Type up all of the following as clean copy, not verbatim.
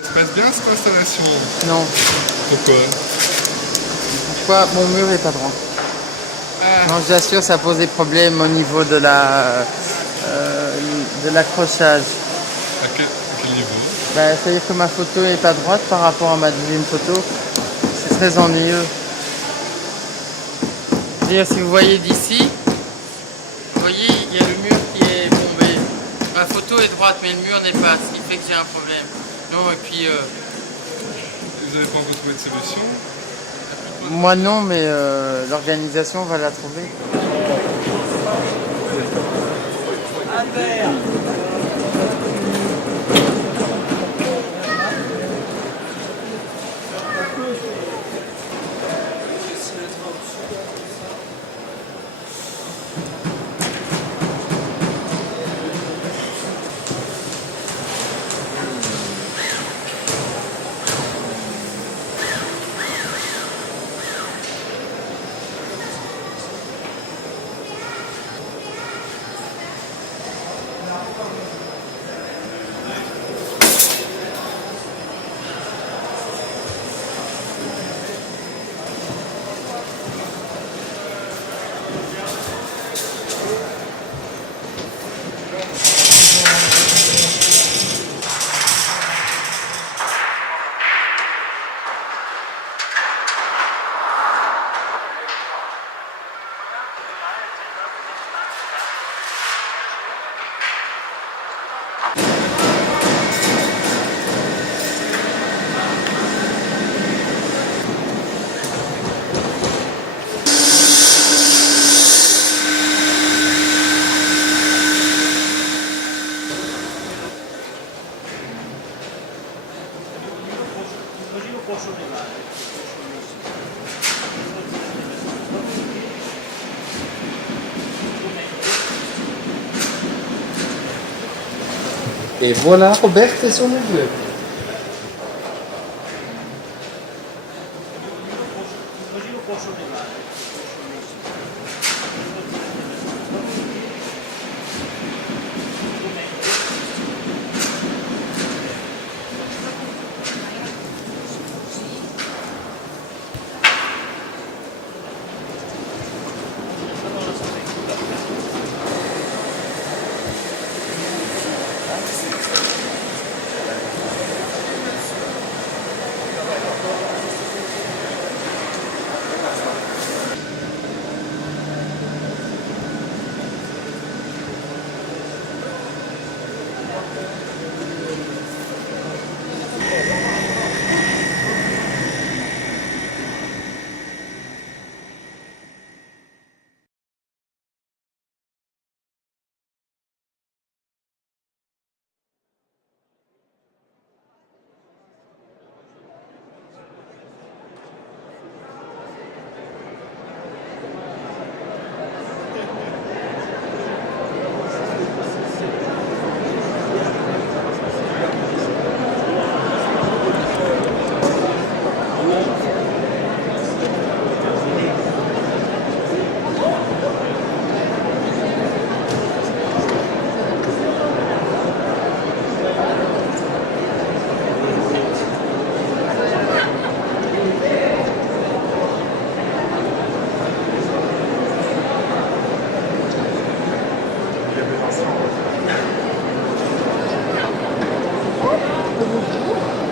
Ça se passe bien cette installation? Non. Pourquoi? Pourquoi mon mur est pas droit? Ah, Non, je vous assure, ça pose des problèmes au niveau de l'accrochage. à quel niveau? Bah, c'est-à-dire que ma photo est pas droite par rapport à ma deuxième photo. C'est très ennuyeux. C'est-à-dire, si vous voyez d'ici, vous voyez, il y a le mur qui est bombé. Ma photo est droite, mais le mur n'est pas, ce qui fait que j'ai un problème. Non, et puis, Vous n'avez pas encore trouvé de solution? moi non, mais l'organisation va la trouver. Et voilà, Robert fait son neveu.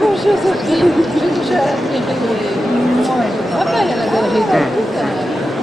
Bonjour Sophie, je travaille à la galerie de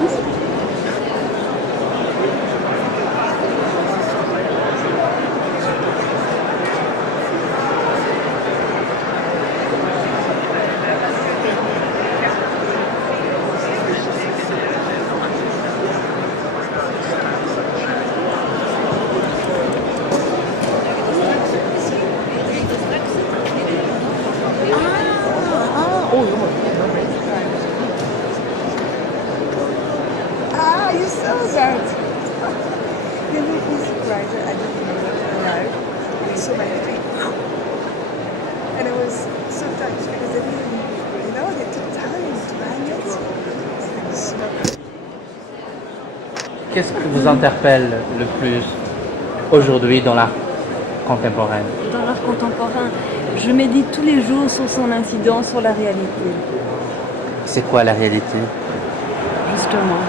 Qu'est-ce qui vous interpelle le plus aujourd'hui dans l'art contemporain? Dans l'art contemporain, je médite tous les jours sur son incidence sur la réalité, C'est quoi la réalité? justement.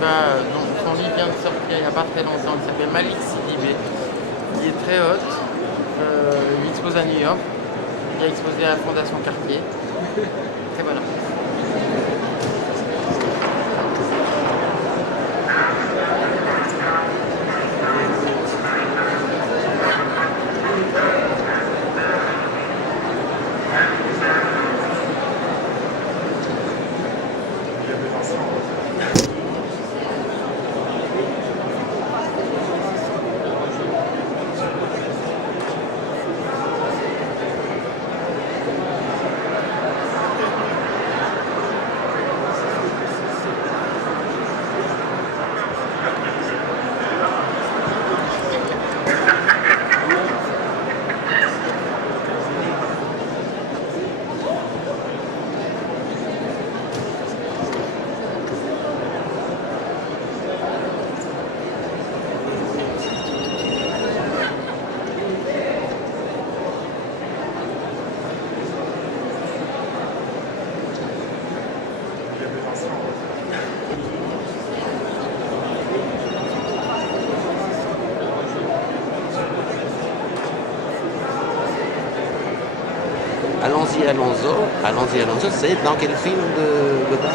Donc son livre vient de sortir il n'y a pas très longtemps, il s'appelle Malik Sidibé. Il est très haute, il expose à New York, il a exposé à la Fondation Cartier. Très bon artiste. Allons-y, Alonso, c'est dans quel film de Godard?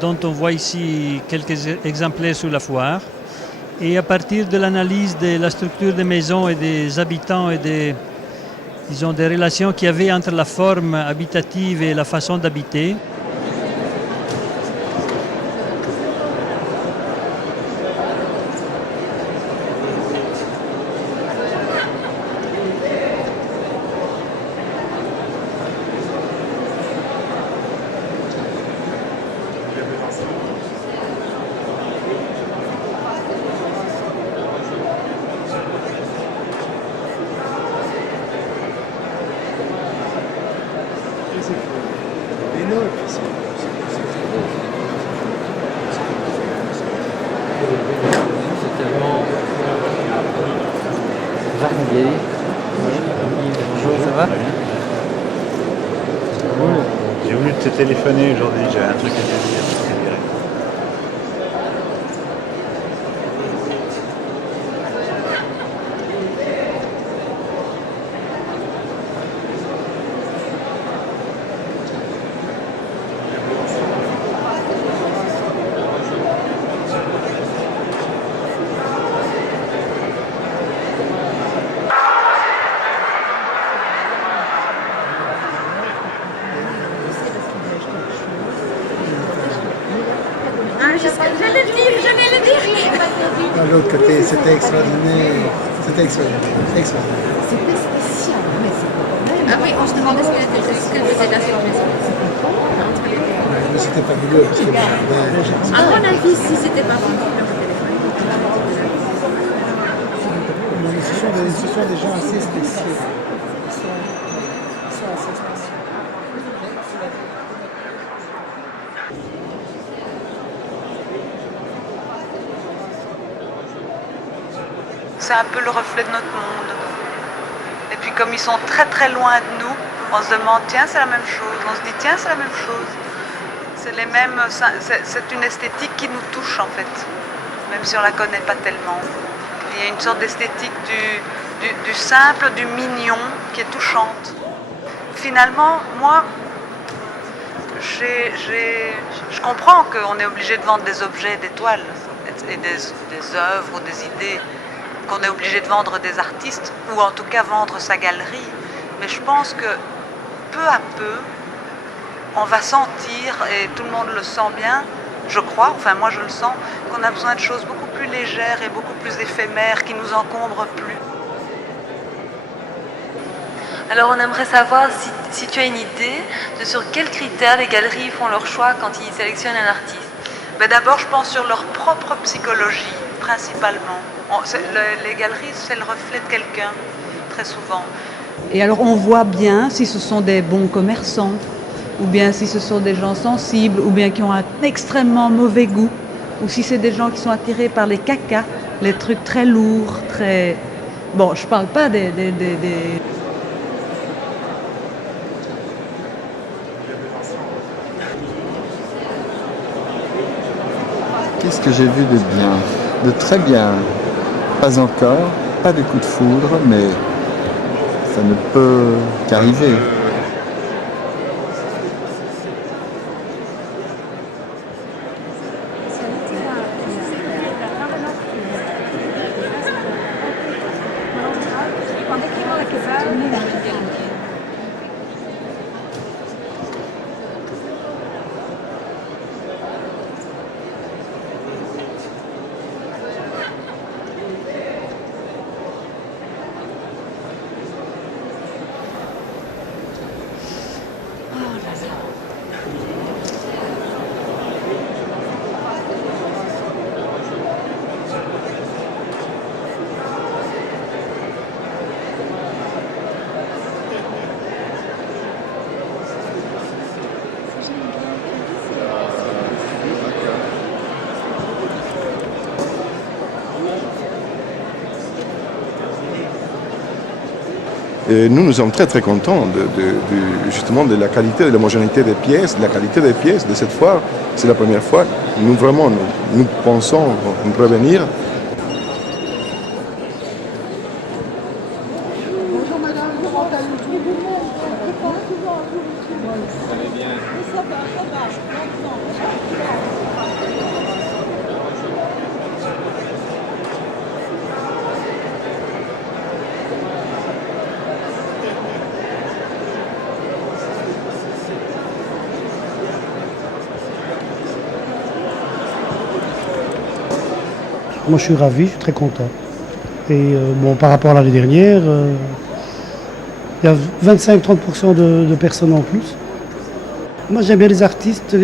dont on voit ici quelques exemplaires sur la foire. Et à partir de l'analyse de la structure des maisons et des habitants et des relations qu'il y avait entre la forme habitative et la façon d'habiter, C'est tellement... Bonjour, ça va? J'ai voulu te téléphoner aujourd'hui, j'ai un truc à te dire. Je te dirai. À l'autre côté, c'était extraordinaire. C'était extraordinaire. Extraordinaire. C'était spécial, mais c'était Ah oui, on se demandait ce qu'elle faisait de la soirée. Ouais, mais c'était fabuleux parce que À mon avis, si c'était pas bon, ce sont des gens assez spéciaux. C'est un peu le reflet de notre monde. Et puis comme ils sont très très loin de nous, on se demande tiens c'est la même chose, on se dit tiens c'est la même chose. C'est les mêmes, c'est une esthétique qui nous touche en fait, même si on la connaît pas tellement. Il y a une sorte d'esthétique du simple, du mignon qui est touchante. Finalement, moi, je comprends qu'on est obligé de vendre des objets, des toiles et des œuvres ou des idées, qu'on est obligé de vendre des artistes ou en tout cas vendre sa galerie. Mais je pense que peu à peu, on va sentir, et tout le monde le sent bien, je crois, enfin moi je le sens, qu'on a besoin de choses beaucoup plus légères et beaucoup plus éphémères qui nous encombrent plus. Alors on aimerait savoir si tu as une idée de sur quels critères les galeries font leur choix quand ils sélectionnent un artiste. Mais d'abord je pense sur leur propre psychologie, principalement. Les galeries, c'est le reflet de quelqu'un, très souvent. Et alors on voit bien si ce sont des bons commerçants, ou bien si ce sont des gens sensibles, ou bien qui ont un extrêmement mauvais goût, ou si c'est des gens qui sont attirés par les cacas, les trucs très lourds, très... Bon, je parle pas des... Qu'est-ce que j'ai vu de bien? De très bien. Pas encore, pas de coup de foudre, mais ça ne peut qu'arriver. Et nous sommes très très contents justement de la qualité, de l'homogénéité des pièces, de la qualité des pièces de cette fois. C'est la première fois. Nous vraiment, nous pensons prévenir. Bonjour madame, comment allez-vous? Allez bien. Ça va, Moi je suis ravi, je suis très content. Et bon, par rapport à l'année dernière, il y a 25-30% de personnes en plus. Moi j'aime bien les artistes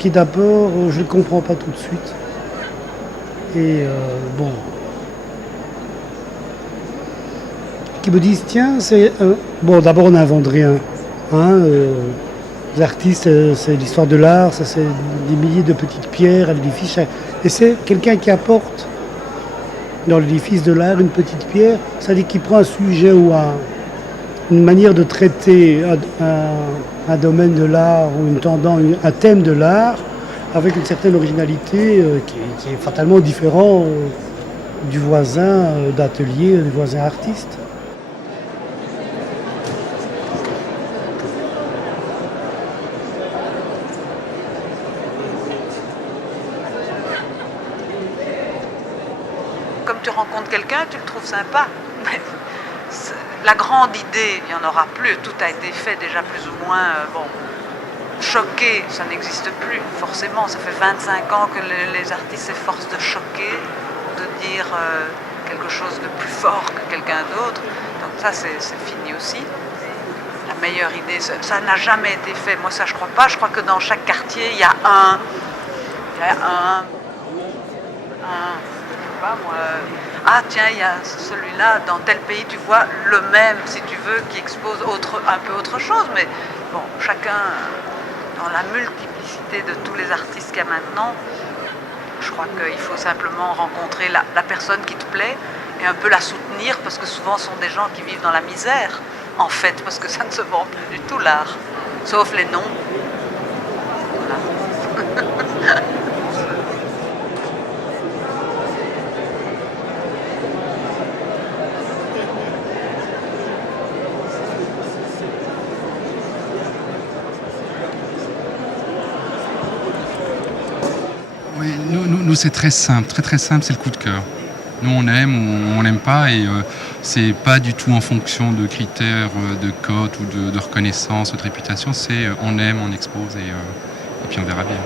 qui d'abord, je ne les comprends pas tout de suite. Et bon, qui me disent tiens, c'est... bon d'abord on n'invente rien. Hein, les artistes, c'est l'histoire de l'art, ça c'est des milliers de petites pierres à l'édifice. Et c'est quelqu'un qui apporte dans l'édifice de l'art une petite pierre, c'est-à-dire qu'il prend un sujet ou une manière de traiter un domaine de l'art ou une tendance, un thème de l'art avec une certaine originalité qui est fatalement différent du voisin d'atelier, du voisin artiste. Comme tu rencontres quelqu'un, tu le trouves sympa. Mais la grande idée, il n'y en aura plus. Tout a été fait déjà plus ou moins. Bon, choquer, ça n'existe plus, forcément. Ça fait 25 ans que les artistes s'efforcent de choquer, de dire quelque chose de plus fort que quelqu'un d'autre. Donc ça, c'est fini aussi. La meilleure idée, ça n'a jamais été fait. Moi, ça, je crois pas. Je crois que dans chaque quartier, il y a un, je sais pas moi, ah tiens, il y a celui-là, dans tel pays, tu vois le même, si tu veux, qui expose un peu autre chose. Mais bon, chacun, dans la multiplicité de tous les artistes qu'il y a maintenant, je crois qu'il faut simplement rencontrer la personne qui te plaît et un peu la soutenir, parce que souvent ce sont des gens qui vivent dans la misère, en fait, parce que ça ne se vend plus du tout l'art, sauf les noms. Voilà. Oui, nous c'est très simple, très simple, c'est le coup de cœur. Nous on aime ou on n'aime pas, et c'est pas du tout en fonction de critères de cote ou de reconnaissance ou de réputation, c'est on aime, on expose et puis on verra bien.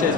Chaise